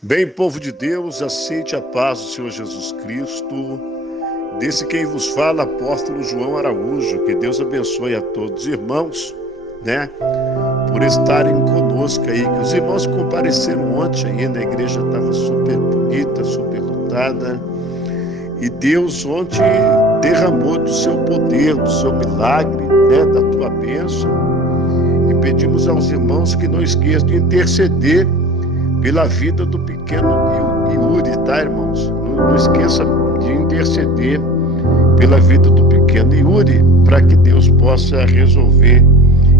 Bem, povo de Deus, aceite a paz do Senhor Jesus Cristo. Desse quem vos fala, apóstolo João Araújo. Que Deus abençoe a todos os irmãos, por estarem conosco aí. Que os irmãos compareceram ontem aí, a igreja estava super bonita, super lotada. E Deus ontem derramou do seu poder, do seu milagre, da tua bênção. E pedimos aos irmãos que não esqueçam de interceder pela vida do pequeno Yuri, tá, irmãos? Não esqueça de interceder pela vida do pequeno Yuri, para que Deus possa resolver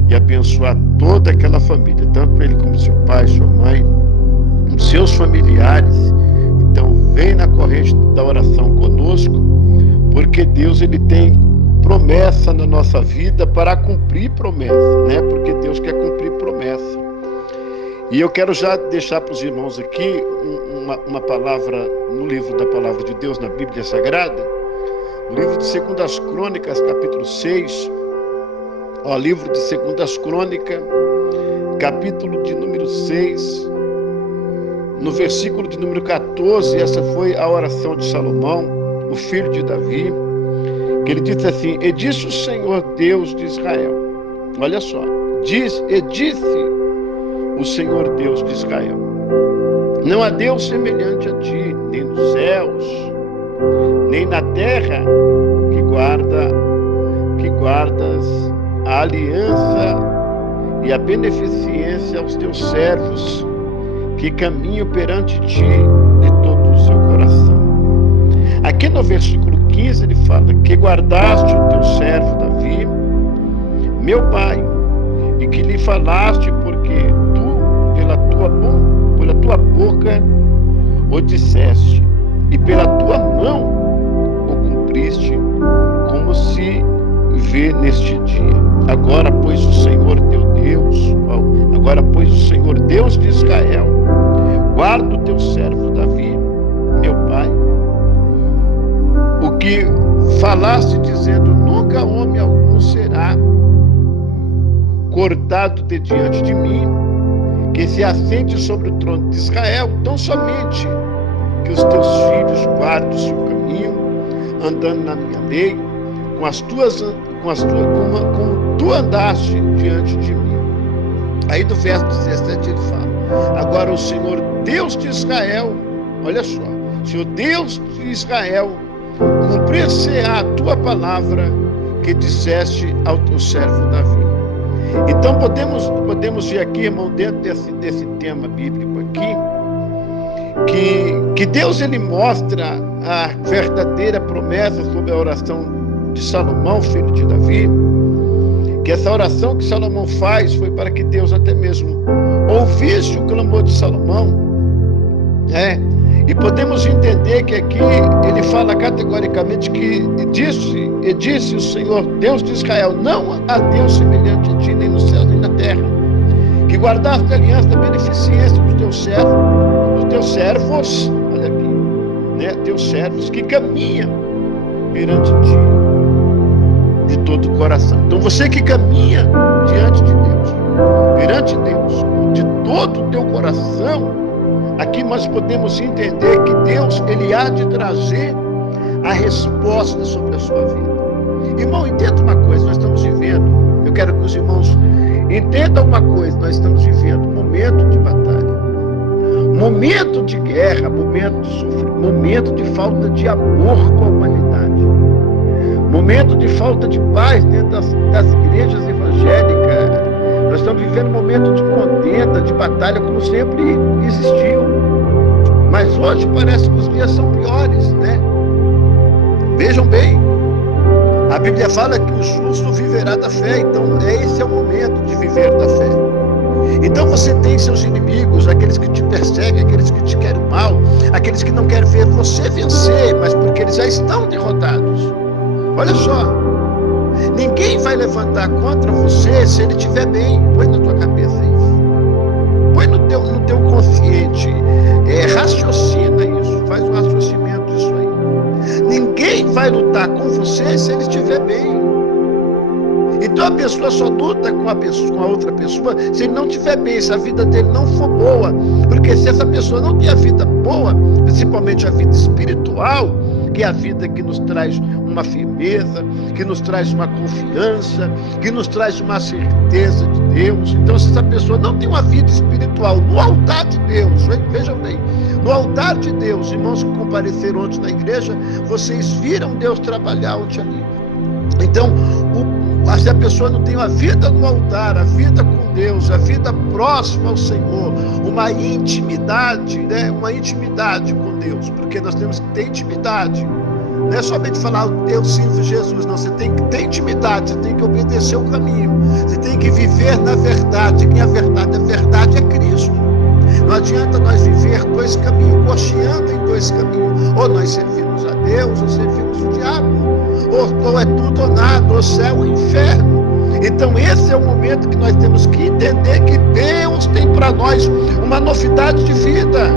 e abençoar toda aquela família, tanto ele como seu pai, sua mãe, os seus familiares. Então, vem na corrente da oração conosco, porque Deus ele tem promessa na nossa vida para cumprir promessa, Porque Deus quer cumprir promessa. E eu quero já deixar para os irmãos aqui uma palavra no livro da Palavra de Deus, na Bíblia Sagrada, o livro de 2 Crônicas, capítulo 6, livro de 2 Crônicas, capítulo de número 6, no versículo de número 14, essa foi a oração de Salomão, o filho de Davi, que ele disse assim: e disse o Senhor Deus de Israel, olha só, disse o Senhor Deus de Israel: não há Deus semelhante a ti, nem nos céus, nem na terra, que guardas a aliança e a beneficência aos teus servos, que caminham perante ti de todo o seu coração. Aqui no versículo 15 ele fala que guardaste o teu servo Davi, meu pai, e que lhe falaste porque pela tua boca o disseste, e pela tua mão o cumpriste, como se vê neste dia. Agora, pois, o Senhor teu Deus, o Senhor Deus de Israel, guarda o teu servo Davi, meu pai, o que falaste dizendo: nunca homem algum será cortado de diante de mim, que se assente sobre o trono de Israel, tão somente que os teus filhos guardem o seu caminho, andando na minha lei, como tu andaste diante de mim. Aí do verso 17 ele fala: agora o Senhor Deus de Israel, olha só, Senhor Deus de Israel, cumprir-se-á a tua palavra que disseste ao teu servo Davi. Então podemos ver aqui, irmão, dentro desse tema bíblico aqui, que Deus ele mostra a verdadeira promessa sobre a oração de Salomão, filho de Davi, que essa oração que Salomão faz foi para que Deus até mesmo ouvisse o clamor de Salomão, E podemos entender que aqui ele fala categoricamente que disse o Senhor Deus de Israel: não há Deus semelhante a ti, nem no céu nem na terra, que guardaste a aliança da beneficência dos teus servos, olha aqui, teus servos que caminham perante ti de todo o coração. Então você que caminha diante de Deus, perante Deus, de todo o teu coração, aqui nós podemos entender que Deus ele há de trazer a resposta sobre a sua vida. Irmão, entenda uma coisa, nós estamos vivendo, eu quero que os irmãos entendam uma coisa, nós estamos vivendo um momento de batalha, momento de guerra, momento de sofrimento, momento de falta de amor com a humanidade, momento de falta de paz dentro das igrejas evangélicas. Nós estamos vivendo um momento de contenda, de batalha, como sempre existiu. Mas hoje parece que os dias são piores, Vejam bem, a Bíblia fala que o justo viverá da fé, então esse é o momento de viver da fé. Então você tem seus inimigos, aqueles que te perseguem, aqueles que te querem mal, aqueles que não querem ver você vencer, mas porque eles já estão derrotados. Olha só, ninguém vai levantar contra você se ele estiver bem. Põe na tua cabeça isso. Põe no teu consciente. Raciocina isso. Faz um raciocinamento disso aí. Ninguém vai lutar com você se ele estiver bem. Então a pessoa só luta com a outra pessoa se ele não estiver bem, se a vida dele não for boa. Porque se essa pessoa não tem a vida boa, principalmente a vida espiritual, que é a vida que nos traz uma firmeza, que nos traz uma confiança, que nos traz uma certeza de Deus. Então, se essa pessoa não tem uma vida espiritual no altar de Deus, vejam bem, no altar de Deus, irmãos que compareceram ontem na igreja, vocês viram Deus trabalhar ontem ali. Então, se a pessoa não tem uma vida no altar, a vida com Deus, a vida próxima ao Senhor, uma intimidade, né? Uma intimidade com Deus, porque nós temos que ter intimidade. Não é somente falar, eu sirvo Jesus, não, você tem que ter intimidade, você tem que obedecer o caminho, você tem que viver na verdade. Quem é a verdade? A verdade é Cristo. Não adianta nós viver dois caminhos, cocheando em dois caminhos, ou nós servimos a Deus, ou servimos o diabo, ou é tudo ou nada, ou céu ou inferno. Então esse é o momento que nós temos que entender que Deus tem para nós uma novidade de vida.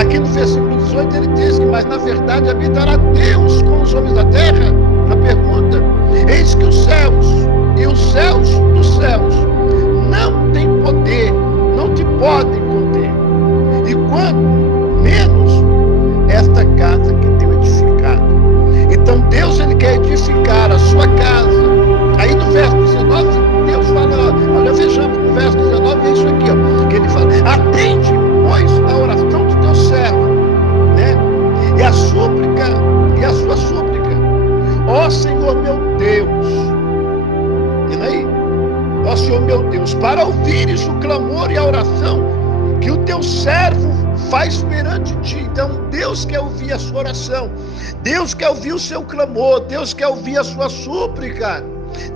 Aqui no versículo 18 ele diz que, mas na verdade habitará Deus com os homens da terra. A pergunta, eis que os céus e os céus dos céus não têm poder, não te podem conter, e quanto menos esta casa que tenho edificado. Então Deus, ele quer edificar a sua casa. Aí no verso 19 Deus fala, olha, vejamos no verso 19, é isso aqui, ó, que ele fala, atende, pois, a oração de teu servo, né? E a súplica, e a sua súplica, ó Senhor meu Deus, e aí, ó Senhor meu Deus, para ouvires o clamor e a oração que o teu servo faz perante ti. Então Deus quer ouvir a sua oração, Deus quer ouvir o seu clamor, Deus quer ouvir a sua súplica,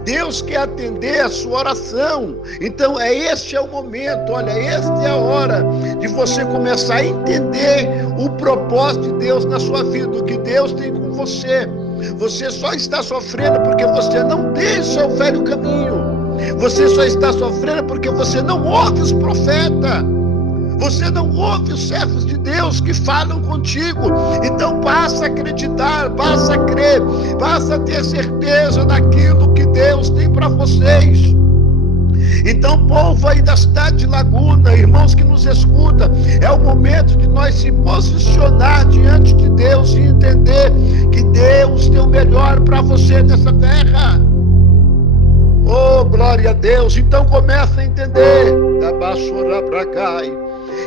Deus quer atender a sua oração. Então este é o momento, olha, esta é a hora de você começar a entender o propósito de Deus na sua vida, o que Deus tem com você. Você só está sofrendo porque você não deixa o velho caminho. Você só está sofrendo porque você não ouve os profetas. Você não ouve os servos de Deus que falam contigo. Então passa a acreditar, passa a crer, passa a ter certeza naquilo que Deus tem para vocês. Então, povo aí da cidade de Laguna, irmãos que nos escutam, é o momento de nós se posicionar diante de Deus e entender que Deus tem o melhor para você nessa terra. Oh, glória a Deus. Então começa a entender da Baixora para cá,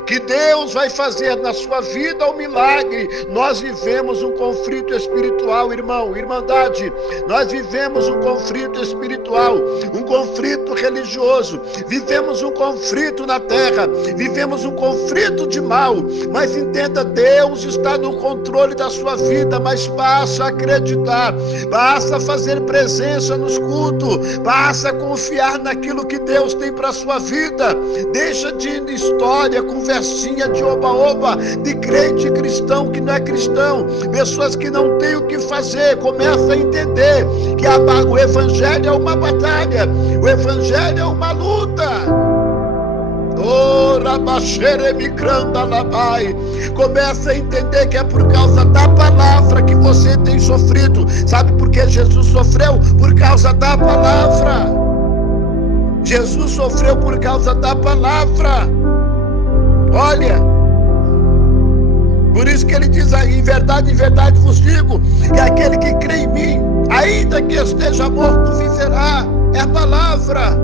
que Deus vai fazer na sua vida um milagre. Nós vivemos um conflito espiritual, irmão, irmandade. Nós vivemos um conflito espiritual, um conflito religioso. Vivemos um conflito na terra, vivemos um conflito de mal. Mas entenda, Deus está no controle da sua vida. Mas basta acreditar, basta fazer presença nos cultos, basta confiar naquilo que Deus tem para a sua vida. Deixa de ir na história, conversinha de oba-oba, de crente cristão que não é cristão, pessoas que não têm o que fazer. Começa a entender que o evangelho é uma batalha, o evangelho é uma luta. Começa a entender que é por causa da palavra que você tem sofrido. Sabe por que Jesus sofreu? Por causa da palavra. Jesus sofreu por causa da palavra. Olha, por isso que ele diz aí, em verdade vos digo, que aquele que crê em mim, ainda que esteja morto, viverá. É a palavra.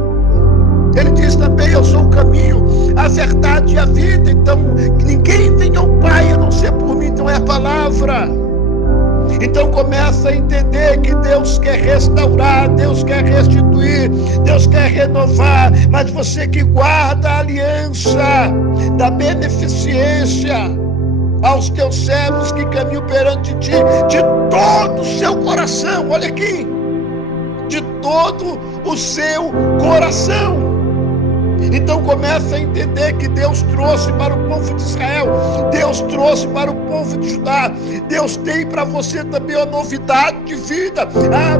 Ele diz também, eu sou o caminho, a verdade e a vida. Então ninguém vem ao Pai a não ser por mim. Então é a palavra. Então começa a entender que Deus quer restaurar, Deus quer restituir, Deus quer renovar. Mas você que guarda a aliança da beneficência aos teus servos que caminham perante ti, de todo o seu coração, olha aqui, de todo o seu coração. Então começa a entender que Deus trouxe para o povo de Israel, Deus Deus trouxe para o povo de Judá. Deus tem para você também uma novidade de vida.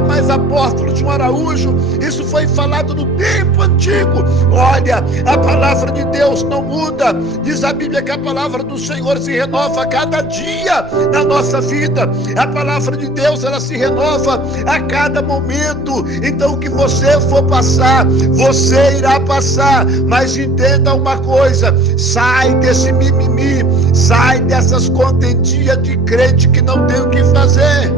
Mas apóstolo João Araújo, isso foi falado no tempo antigo. Olha, a palavra de Deus não muda. Diz a Bíblia que a palavra do Senhor se renova a cada dia na nossa vida. A palavra de Deus, ela se renova a cada momento. Então, o que você for passar, você irá passar. Mas entenda uma coisa: sai desse mimimi, sai dessas contendinhas de crente que não tem o que fazer.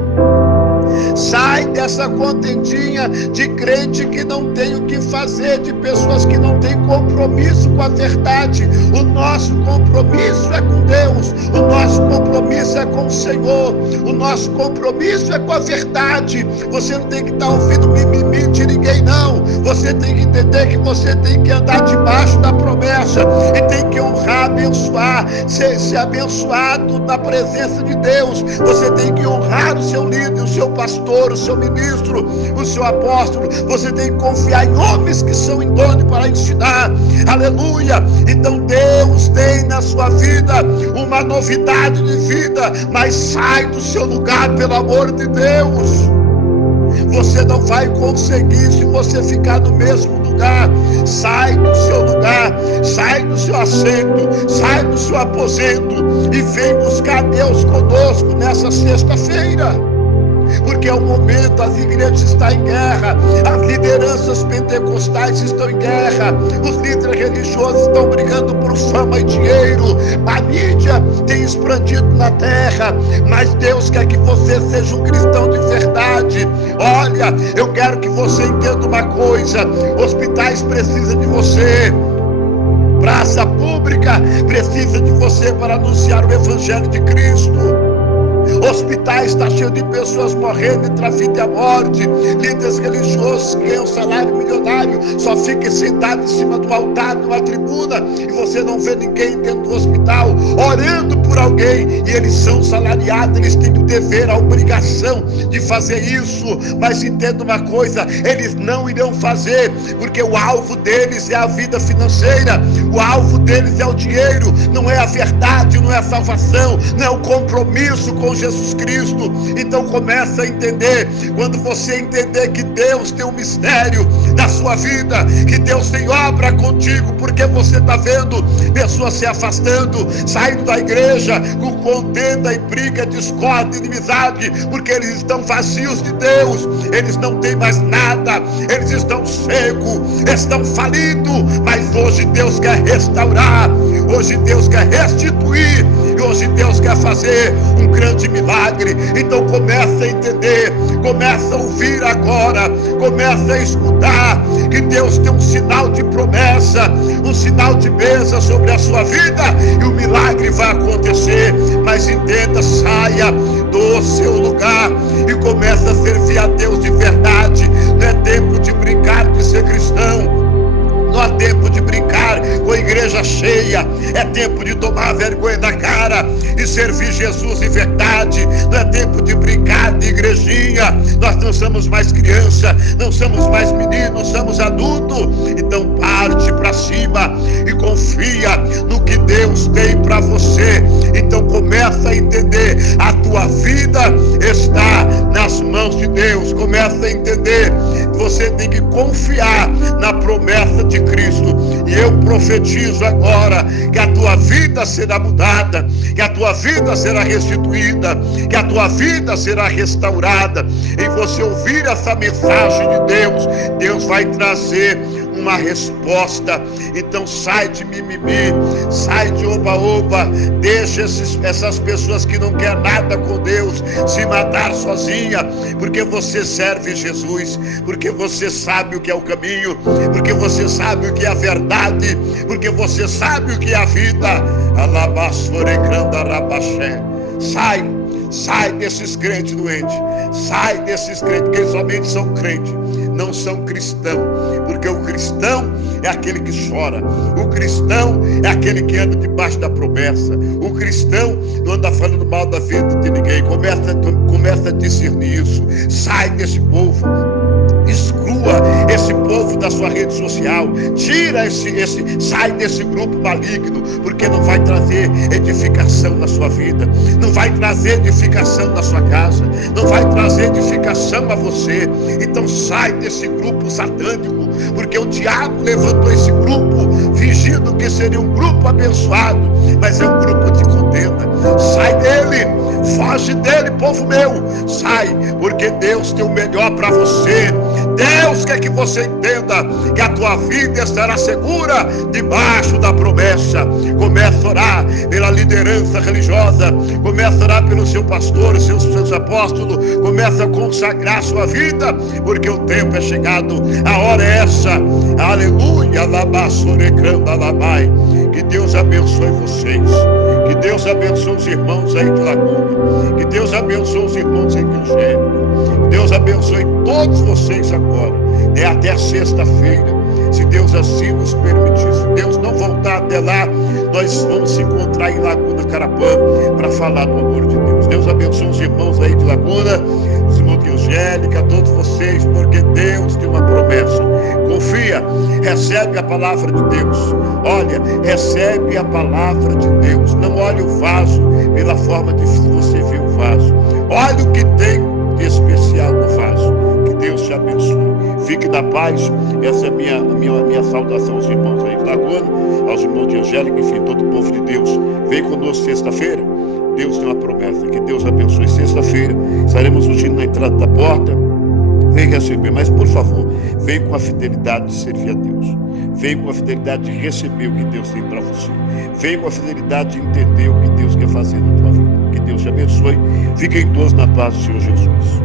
Sai dessa contendinha de crente que não tem o que fazer, de pessoas que não têm compromisso com a verdade. O nosso compromisso é com Deus, o nosso compromisso é com o Senhor, o nosso compromisso é com a verdade. Você não tem que estar ouvindo mimimi de ninguém, não. Você tem que entender que você tem que andar debaixo da promessa e tem que honrar, abençoar, ser abençoado na presença de Deus. Você tem que honrar o seu líder, o seu pastor, o seu ministro, o seu apóstolo. Você tem que confiar em homens que são idôneos para ensinar. Aleluia! Então Deus tem na sua vida uma novidade de vida, mas sai do seu lugar, pelo amor de Deus. Você não vai conseguir se você ficar no mesmo lugar. Sai do seu lugar, sai do seu assento, sai do seu aposento e vem buscar Deus conosco nessa sexta-feira. Porque é o momento, as igrejas estão em guerra, as lideranças pentecostais estão em guerra, os líderes religiosos estão brigando por fama e dinheiro, a mídia tem expandido na terra, mas Deus quer que você seja um cristão de verdade. Olha, eu quero que você entenda uma coisa: hospitais precisam de você, praça pública precisa de você para anunciar o evangelho de Cristo. Hospitais está cheio de pessoas morrendo entre a vida e a morte. Líderes religiosos que ganham salário milionário só ficam sentados em cima do altar, numa tribuna, e você não vê ninguém dentro do hospital orando por alguém. E eles são salariados, eles têm o dever, a obrigação de fazer isso. Mas entenda uma coisa: eles não irão fazer, porque o alvo deles é a vida financeira, o alvo deles é o dinheiro, não é a verdade, não é a salvação, não é o compromisso com Jesus Cristo. Então começa a entender. Quando você entender que Deus tem um mistério na sua vida, que Deus tem obra contigo, porque você está vendo pessoas se afastando, saindo da igreja com contenda e briga, discórdia, inimizade, porque eles estão vazios de Deus, eles não têm mais nada, eles estão secos, estão falidos. Mas hoje Deus quer restaurar, hoje Deus quer restituir, e hoje Deus quer fazer um grande milagre. Então começa a entender, começa a ouvir agora, começa a escutar que Deus tem um sinal de promessa, um sinal de bênção sobre a sua vida, e o milagre vai acontecer. Mas entenda, saia do seu lugar e começa a servir a Deus de verdade. Não é tempo de brincar de ser cristão, não há tempo de brincar com a igreja cheia, é tempo de tomar vergonha na cara e servir Jesus em verdade. Não é tempo de brincar de igrejinha. Nós não somos mais criança, não somos mais meninos, somos adultos. Então parte para cima e confia no que Deus tem para você. Então começa a entender, a tua vida está nas mãos de Deus. Começa a entender, você tem que confiar na promessa de Cristo. E eu profetizo agora que a tua vida será mudada, que a tua vida será restituída, que a tua vida será restaurada. Em você ouvir essa mensagem de Deus, Deus vai trazer uma resposta. Então sai de mimimi, sai de oba-oba, deixa essas pessoas que não querem nada com Deus se matar sozinha, porque você serve Jesus, porque você sabe o que é o caminho, porque você sabe o que é a verdade, porque você sabe o que é a vida. Sai desses crentes doentes, sai desses crentes que somente são crentes, não são cristãos, porque o cristão é aquele que chora, o cristão é aquele que anda debaixo da promessa, o cristão não anda falando mal da vida de ninguém. Começa a discernir isso. Sai desse povo exclua esse povo da sua rede social, tira sai desse grupo maligno, porque não vai trazer edificação na sua vida, não vai trazer edificação na sua casa, não vai trazer edificação a você. Então sai desse grupo satânico, porque o diabo levantou esse grupo fingindo que seria um grupo abençoado, mas é um grupo de condena. Sai dele, foge dele, povo meu, sai, porque Deus tem o melhor para você. Deus quer que você entenda que a tua vida estará segura debaixo da promessa. Comece a orar pela liderança religiosa, comece a orar pelo seu pastor, seus apóstolos, comece a consagrar sua vida, porque o tempo é chegado, a hora é essa. Aleluia, labassorecranda labai. Que Deus abençoe vocês, que Deus abençoe os irmãos aí de Laguna, que Deus abençoe os irmãos aí de Eugênio, que Deus abençoe todos vocês agora, até a sexta-feira, se Deus assim nos permitir. Se Deus não voltar até lá, nós vamos se encontrar em Laguna Carapã para falar do amor de Deus. Deus abençoe os irmãos aí de Laguna, os irmãos de Angélica, todos vocês, porque Deus tem uma promessa. Confia, recebe a palavra de Deus. Olha, recebe a palavra de Deus. Não olhe o vaso pela forma de você ver o vaso. Olha o que tem de especial no vaso. Que Deus te abençoe. Fique na paz. Essa é a minha saudação aos irmãos aí de Laguna, aos irmãos de Angélica, enfim, todo o povo de Deus. Vem conosco sexta-feira. Deus tem uma promessa. Que Deus abençoe. Sexta-feira estaremos ungindo na entrada da porta. Vem receber, mas por favor, vem com a fidelidade de servir a Deus. Vem com a fidelidade de receber o que Deus tem para você. Vem com a fidelidade de entender o que Deus quer fazer na tua vida. Que Deus te abençoe. Fiquem todos na paz do Senhor Jesus.